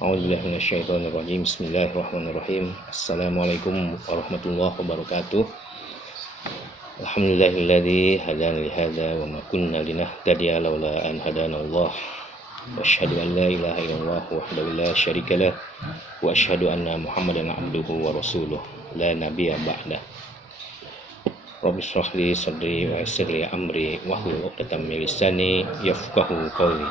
A'udzubillahi minasyaitonirrajim. Bismillahirrahmanirrahim. Assalamualaikum warahmatullahi wabarakatuh. Alhamdulillahilladzi hadana li hadza wa ma kunna linahtadiya laula an hadanallah. Wa asyhadu an la ilaha illallah wahdahu la syarika lah wa asyhadu anna Muhammadan abduhu wa rasuluh la nabiyya ba'dah. Rabbi shrah li sadri wa yassir li amri wahlul 'uqdatam min lisani yafqahu qawli.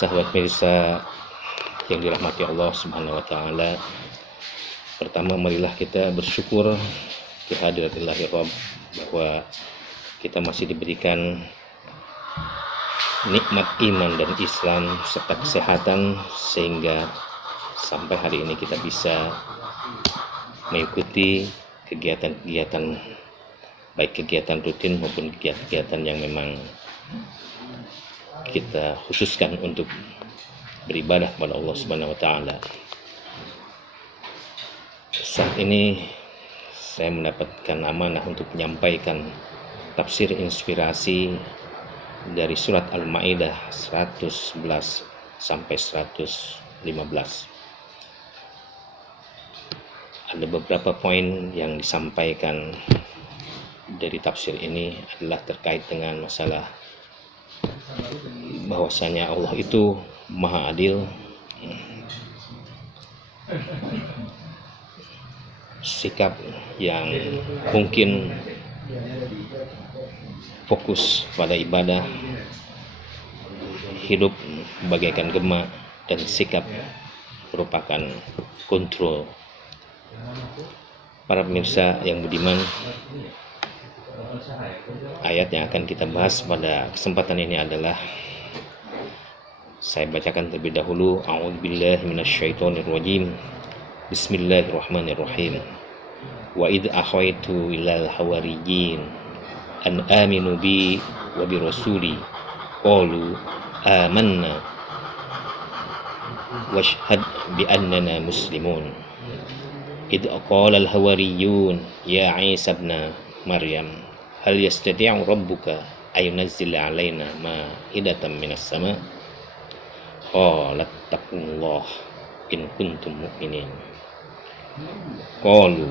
Sahabat mirsa yang dirahmati Allah Subhanahu wa taala, pertama marilah kita bersyukur kehadiratillahir Rabb bahwa kita masih diberikan nikmat iman dan Islam serta kesehatan sehingga sampai hari ini kita bisa mengikuti kegiatan-kegiatan, baik kegiatan rutin maupun kegiatan yang memang kita khususkan untuk beribadah kepada Allah Subhanahu wa taala. Saat ini saya mendapatkan amanah untuk menyampaikan tafsir inspirasi dari surat Al-Maidah 111 sampai 115. Ada beberapa poin yang disampaikan dari tafsir ini adalah terkait dengan masalah bahwasanya Allah itu Maha Adil, sikap yang mungkin fokus pada ibadah, hidup bagaikan gema, dan sikap merupakan kontrol. Para pemirsa yang budiman, ayat yang akan kita bahas pada kesempatan ini adalah, saya bacakan terlebih dahulu. A'udzubillahi minasyaitonirrajim. Bismillahirrahmanirrahim. Wa idh akhwaitu ilal hawariyyin an aminu bi wa bi rasuli qalu amanna washhad bi annana muslimun. Idh qala al hawariyun ya Isa ibn Maryam hal yastati'u rabbuka ayunazzila alaina ma'idatan minas sama' qalat taqullah in kuntum mu'minin. Qalu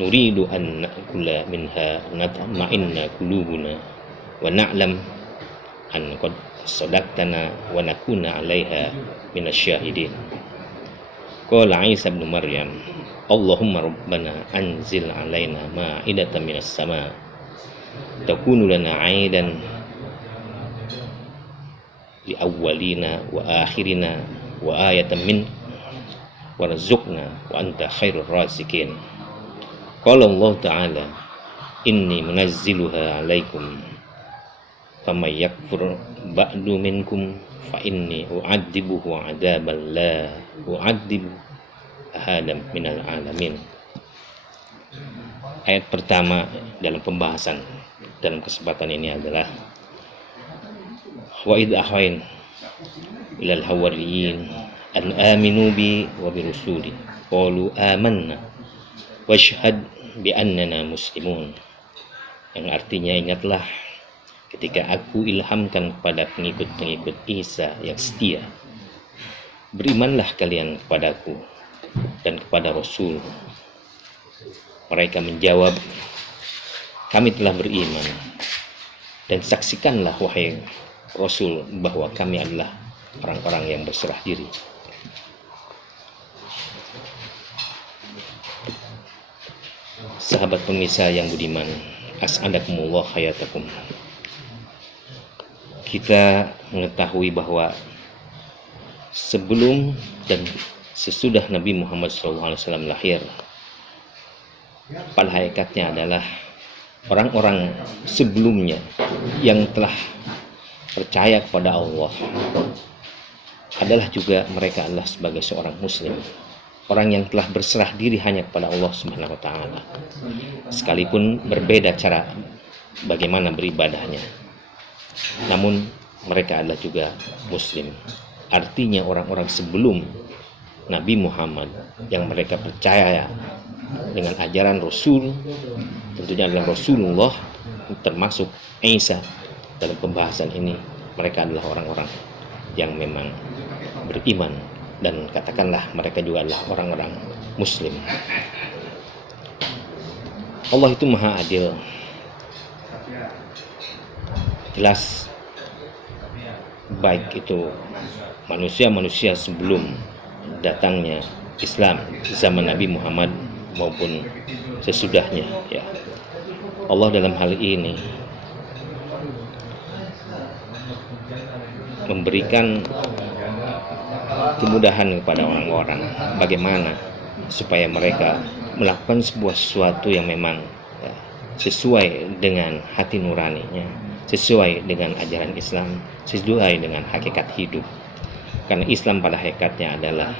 nuridu an na'kula minha natma'inna qulubuna wa na'lam an qad sadaqtana wa nakuna 'alaiha minasyahidin. Qala Isa ibn Maryam Allahumma rabbana anzil 'alaina ma'idatan minas sama' takunu lana 'aidan li awwalina wa akhirina wa ayatan min warzuqna wa anta khairur raziqin. Qala Allah ta'ala inni munazziluha 'alaikum faman yakfur ba'du minkum fa inni u'adzibuhu 'adzaban la u'adzibu ahadan minal alamin. Ayat pertama dalam pembahasan dalam kesempatan ini adalah wa idh akhwain ilal hawariyyin an aminu bi wa bi rusuli qalu amanna washhad bi annana muslimun. Yang artinya, ingatlah ketika aku ilhamkan kepada pengikut-pengikut Isa yang setia, berimanlah kalian kepadaku dan kepada Rasul. Mereka menjawab, kami telah beriman, dan saksikanlah wahai Rasul bahwa kami adalah orang-orang yang berserah diri. Sahabat pemirsa yang budiman, as'adakumullah hayatakum. Kita mengetahui bahwa sebelum dan sesudah Nabi Muhammad SAW lahir, pada hakikatnya adalah orang-orang sebelumnya yang telah percaya kepada Allah adalah juga mereka adalah sebagai seorang muslim, orang yang telah berserah diri hanya kepada Allah Subhanahu wa taala, sekalipun berbeda cara bagaimana beribadahnya, namun mereka adalah juga muslim. Artinya orang-orang sebelum Nabi Muhammad yang mereka percaya dengan ajaran Rasul, tentunya adalah Rasulullah, termasuk Isa. Dalam pembahasan ini mereka adalah orang-orang yang memang beriman, dan katakanlah mereka juga adalah orang-orang muslim. Allah itu maha adil. Jelas baik itu manusia-manusia sebelum datangnya Islam zaman Nabi Muhammad maupun sesudahnya, ya. Allah dalam hal ini memberikan kemudahan kepada orang-orang bagaimana supaya mereka melakukan sebuah sesuatu yang memang, ya, sesuai dengan hati nuraninya, sesuai dengan ajaran Islam, sesuai dengan hakikat hidup. Karena Islam pada hakikatnya adalah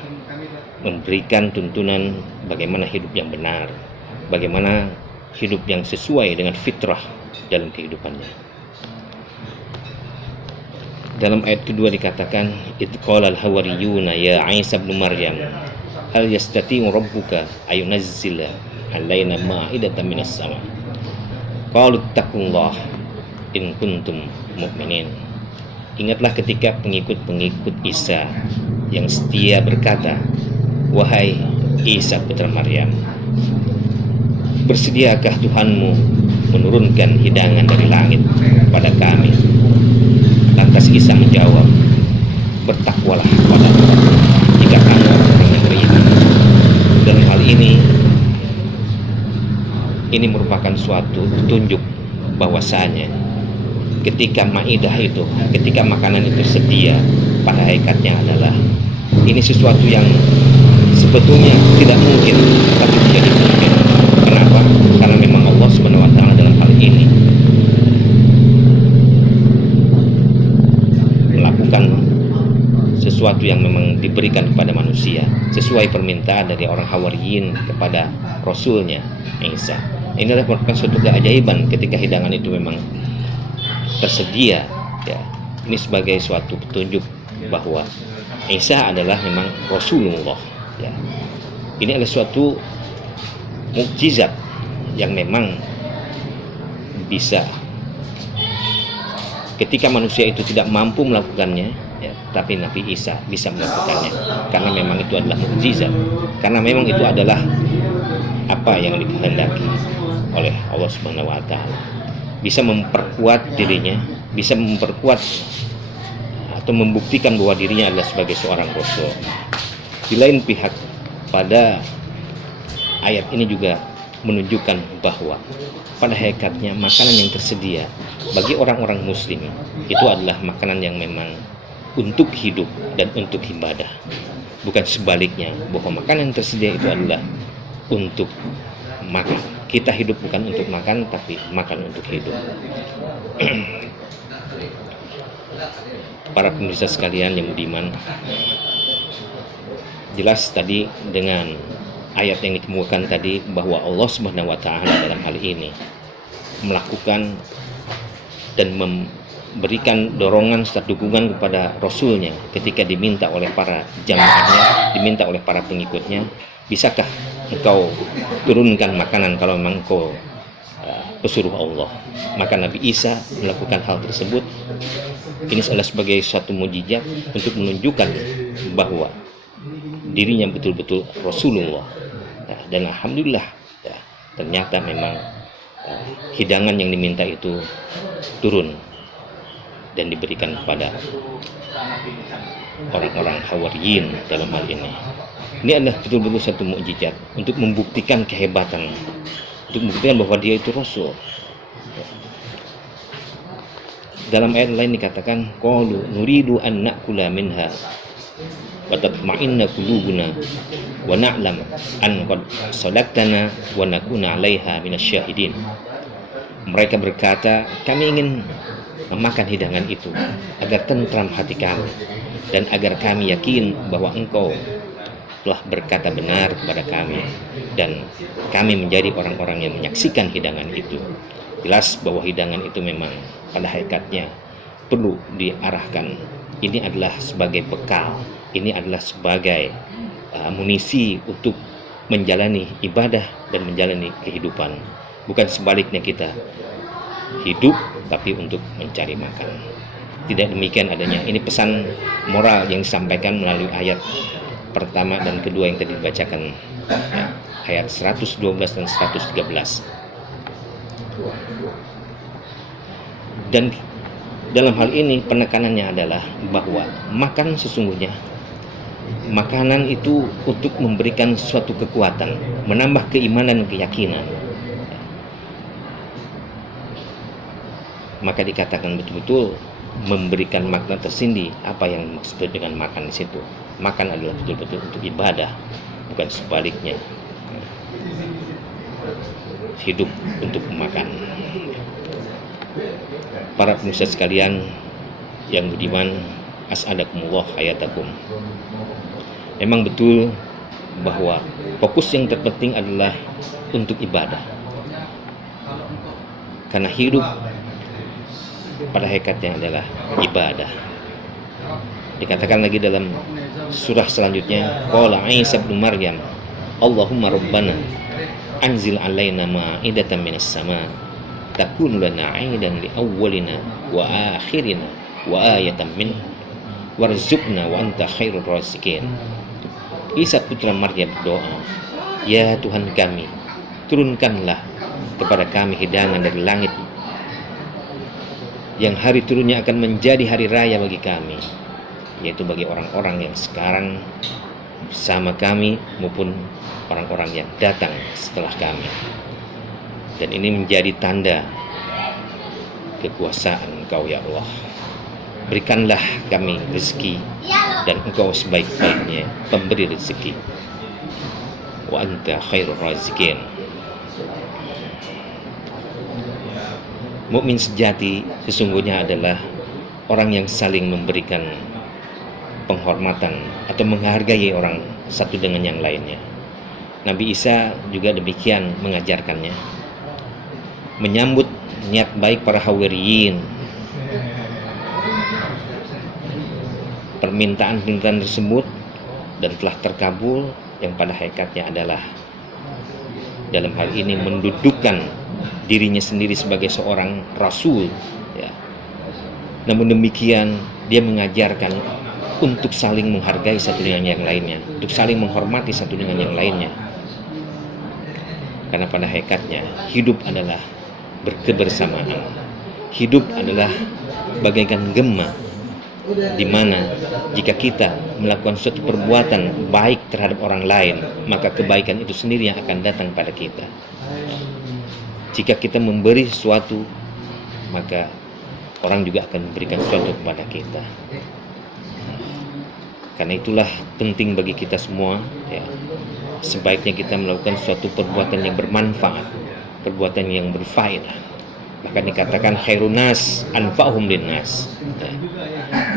memberikan tuntunan bagaimana hidup yang benar, bagaimana hidup yang sesuai dengan fitrah dalam kehidupannya. Dalam ayat kedua dikatakan, "Idz qala al-hawariyuna ya Isa ibn Maryam, hal yastati'u rabbuka ayunazzila 'alaina ma'idatan minas sama'." Qalu ittaqullaha in kuntum mu'minin. Ingatlah ketika pengikut-pengikut Isa yang setia berkata, "Wahai Isa putra Maryam, bersediakah Tuhanmu menurunkan hidangan dari langit kepada kami?" Lantas Isa menjawab, "Bertakwalah kepada Allah jika kamu orang yang beriman." Dalam hal ini merupakan suatu petunjuk bahwasanya ketika maidah itu, ketika makanan itu sedia, pada hakikatnya adalah ini sesuatu yang sebetulnya tidak mungkin, tapi menjadi mungkin. Kenapa? Karena memang Allah Subhanahu wa taala dalam hal ini melakukan sesuatu yang memang diberikan kepada manusia sesuai permintaan dari orang Hawariyin kepada Rasulnya Isa. Ini adalah merupakan suatu keajaiban ketika hidangan itu memang tersedia, ya. Ini sebagai suatu petunjuk bahwa Isa adalah memang Rasulullah, ya. Ini adalah suatu mukjizat yang memang bisa ketika manusia itu tidak mampu melakukannya, ya, tapi Nabi Isa bisa melakukannya karena memang itu adalah mukjizat, karena memang itu adalah apa yang dikehendaki oleh Allah Subhanahu wa taala. Bisa memperkuat dirinya, bisa memperkuat atau membuktikan bahwa dirinya adalah sebagai seorang rasul. Di lain pihak, pada ayat ini juga menunjukkan bahwa pada hakikatnya makanan yang tersedia bagi orang-orang muslim itu adalah makanan yang memang untuk hidup dan untuk ibadah. Bukan sebaliknya, bahwa makanan yang tersedia itu adalah untuk makan. Kita hidup bukan untuk makan, tapi makan untuk hidup. Para pemirsa sekalian yang budiman, jelas tadi dengan ayat yang dikemukakan tadi bahwa Allah Subhanahu wa taala dalam hal ini melakukan dan memberikan dorongan serta dukungan kepada Rasulnya ketika diminta oleh para jamaahnya, diminta oleh para pengikutnya, bisakah engkau turunkan makanan kalau memang engkau pesuruh Allah? Maka Nabi Isa melakukan hal tersebut. Ini adalah sebagai suatu mukjizat untuk menunjukkan bahwa dirinya betul-betul Rasulullah. Dan alhamdulillah, ya, ternyata memang hidangan yang diminta itu turun dan diberikan kepada orang-orang Hawariyin dalam hal ini. Ini adalah betul-betul satu mukjizat untuk membuktikan kehebatan, untuk membuktikan bahwa dia itu Rasul. Dalam ayat lain dikatakan, qalu nuridu an na'kula minha wa tatma'inna qulubuna wa na'lam an qad sadaqtana wa nakuna 'alaiha minasyahidin. Mereka berkata, kami ingin memakan hidangan itu agar tentram hati kami dan agar kami yakin bahwa engkau telah berkata benar kepada kami dan kami menjadi orang-orang yang menyaksikan hidangan itu. Jelas bahwa hidangan itu memang pada hakikatnya perlu diarahkan. Ini adalah sebagai bekal, ini adalah sebagai amunisi untuk menjalani ibadah dan menjalani kehidupan. Bukan sebaliknya kita hidup tapi untuk mencari makan. Tidak demikian adanya. Ini pesan moral yang disampaikan melalui ayat pertama dan kedua yang tadi dibacakan, ya, ayat 112 dan 113. Dan dalam hal ini penekanannya adalah bahwa makan sesungguhnya makanan itu untuk memberikan suatu kekuatan, menambah keimanan dan keyakinan. Maka dikatakan betul-betul memberikan makna tersendiri. Apa yang maksud dengan makan di situ? Makan adalah betul-betul untuk ibadah, bukan sebaliknya. Hidup untuk makan. Para pemirsa sekalian yang budiman, as'adakumullah hayatakum. Memang betul bahwa fokus yang terpenting adalah untuk ibadah. Karena hidup pada hakikatnya adalah ibadah. Dikatakan lagi dalam surah selanjutnya, qala Isa bin Maryam, Allahumma rabbana anzil alaina ma'idatan minas sama takun lana 'aidan li awwalina wa akhirina wa ayatan min warzuqna wa anta khairur raziqin. Isa putra Maryam berdoa, ya Tuhan kami, turunkanlah kepada kami hidangan dari langit yang hari turunnya akan menjadi hari raya bagi kami, yaitu bagi orang-orang yang sekarang bersama kami maupun orang-orang yang datang setelah kami. Dan ini menjadi tanda kekuasaan Engkau ya Allah. Berikanlah kami rezeki, dan Engkau sebaik-baiknya pemberi rezeki. Wa anta khairur raziqin. Mukmin sejati sesungguhnya adalah orang yang saling memberikan penghormatan atau menghargai orang satu dengan yang lainnya. Nabi Isa juga demikian mengajarkannya. Menyambut niat baik para hawariyin, permintaan-permintaan tersebut dan telah terkabul, yang pada hakikatnya adalah dalam hal ini mendudukkan dirinya sendiri sebagai seorang rasul, ya. Namun demikian dia mengajarkan untuk saling menghargai satu dengan yang lainnya, untuk saling menghormati satu dengan yang lainnya. Karena pada hakikatnya hidup adalah berkebersamaan. Hidup adalah bagaikan gema, di mana jika kita melakukan suatu perbuatan baik terhadap orang lain, maka kebaikan itu sendiri yang akan datang pada kita. Jika kita memberi sesuatu, maka orang juga akan memberikan sesuatu kepada kita. Karena itulah penting bagi kita semua, ya, sebaiknya kita melakukan suatu perbuatan yang bermanfaat, perbuatan yang berfaedah. Maka dikatakan khairun nas anfa'uhum linnas. Ya.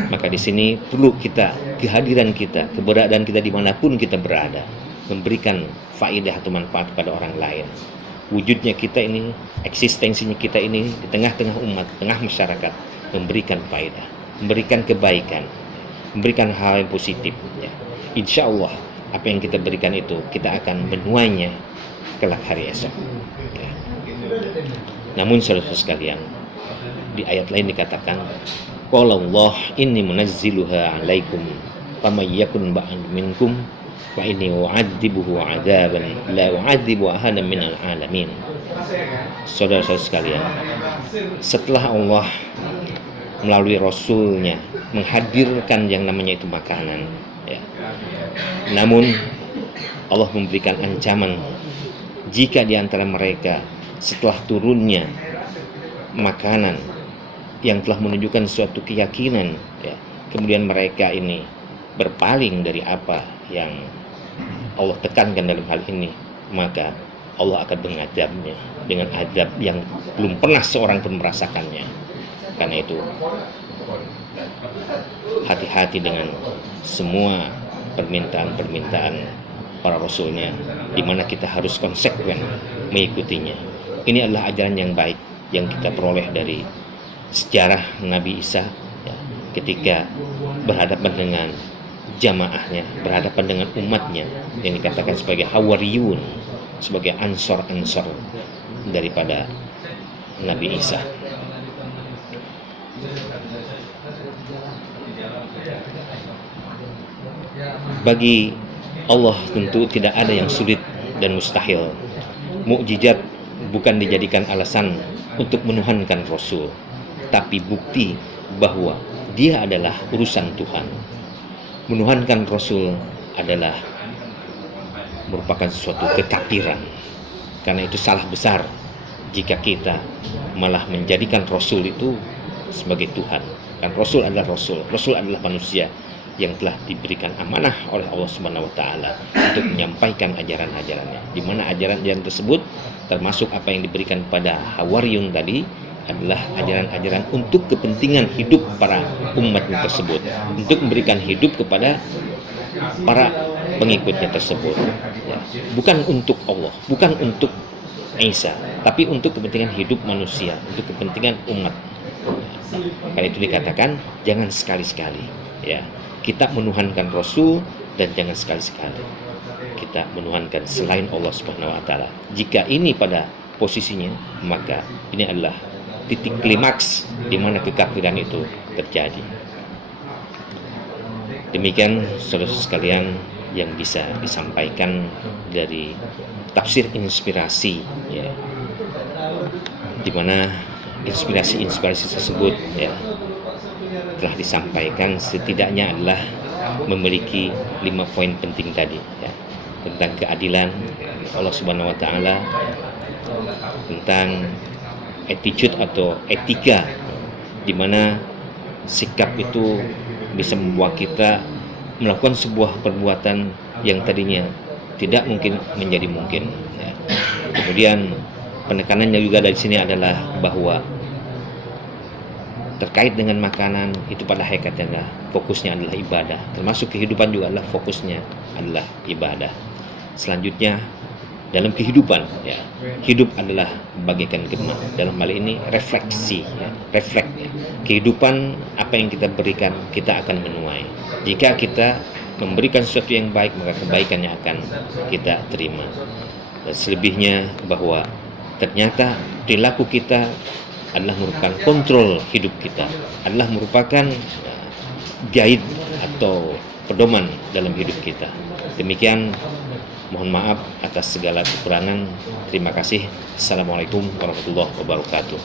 Maka di sini perlu kita, kehadiran kita, keberadaan kita dimanapun kita berada, memberikan faedah atau manfaat kepada orang lain. Wujudnya kita ini, eksistensinya kita ini di tengah-tengah umat, tengah masyarakat, memberikan faedah, memberikan kebaikan, memberikan hal yang positif, ya. Insya Allah apa yang kita berikan itu kita akan menuainya kelak hari esok, ya. Namun saudara sekalian, di ayat lain dikatakan, qala Allah inni munazziluha 'alaikum faman yakun ba'd minkum wa inni u'adzibuhu 'adzaban la u'adzibu ahadan minal 'alamin. Saudara-saudara sekalian, setelah Allah melalui Rasulnya menghadirkan yang namanya itu makanan, ya. Namun Allah memberikan ancaman jika di antara mereka setelah turunnya makanan yang telah menunjukkan suatu keyakinan, ya, kemudian mereka ini berpaling dari apa yang Allah tekankan dalam hal ini, maka Allah akan mengadabnya dengan adab yang belum pernah seorang pun merasakannya. Karena itu hati-hati dengan semua permintaan-permintaan para rasulnya, di mana kita harus konsekuen mengikutinya. Ini adalah ajaran yang baik yang kita peroleh dari sejarah Nabi Isa, ya, ketika berhadapan dengan jamaahnya, berhadapan dengan umatnya yang dikatakan sebagai hawariyun, sebagai ansor-ansor daripada Nabi Isa. Bagi Allah tentu tidak ada yang sulit dan mustahil. Mukjizat bukan dijadikan alasan untuk menuhankan Rasul, tapi bukti bahwa dia adalah urusan Tuhan. Menuhankan Rasul adalah merupakan suatu kekafiran. Karena itu salah besar jika kita malah menjadikan Rasul itu sebagai Tuhan. Kan Rasul adalah Rasul, Rasul adalah manusia yang telah diberikan amanah oleh Allah Subhanahu wa taala untuk menyampaikan ajaran-ajarannya. Di mana ajaran-ajaran tersebut termasuk apa yang diberikan pada Hawariyun tadi adalah ajaran-ajaran untuk kepentingan hidup para umatnya tersebut, untuk memberikan hidup kepada para pengikutnya tersebut. Ya. Bukan untuk Allah, bukan untuk Isa, tapi untuk kepentingan hidup manusia, untuk kepentingan umat. Karena itu dikatakan jangan sekali-sekali ya kita menuhankan Rasul, dan jangan sekali-sekali kita menuhankan selain Allah Subhanahu wa taala. Jika ini pada posisinya, maka ini adalah titik klimaks di mana kekafiran itu terjadi. Demikian saudara sekalian yang bisa disampaikan dari tafsir inspirasi ya. Di mana inspirasi tersebut ya telah disampaikan setidaknya adalah memiliki 5 poin penting tadi ya. Tentang keadilan Allah Subhanahu wa taala, tentang attitude atau etika di mana sikap itu bisa membuat kita melakukan sebuah perbuatan yang tadinya tidak mungkin menjadi mungkin ya. Kemudian penekanannya juga dari sini adalah bahwa terkait dengan makanan itu pada hakikatnya fokusnya adalah ibadah, termasuk kehidupan juga adalah fokusnya adalah ibadah. Selanjutnya dalam kehidupan ya, hidup adalah bagaikan gema. Dalam hal ini refleksi ya, refleks ya. Kehidupan apa yang kita berikan kita akan menuai. Jika kita memberikan sesuatu yang baik, maka kebaikannya akan kita terima. Dan selebihnya bahwa ternyata perilaku kita adalah merupakan kontrol hidup kita, adalah merupakan guide atau pedoman dalam hidup kita. Demikian, mohon maaf atas segala kekurangan. Terima kasih. Assalamualaikum warahmatullahi wabarakatuh.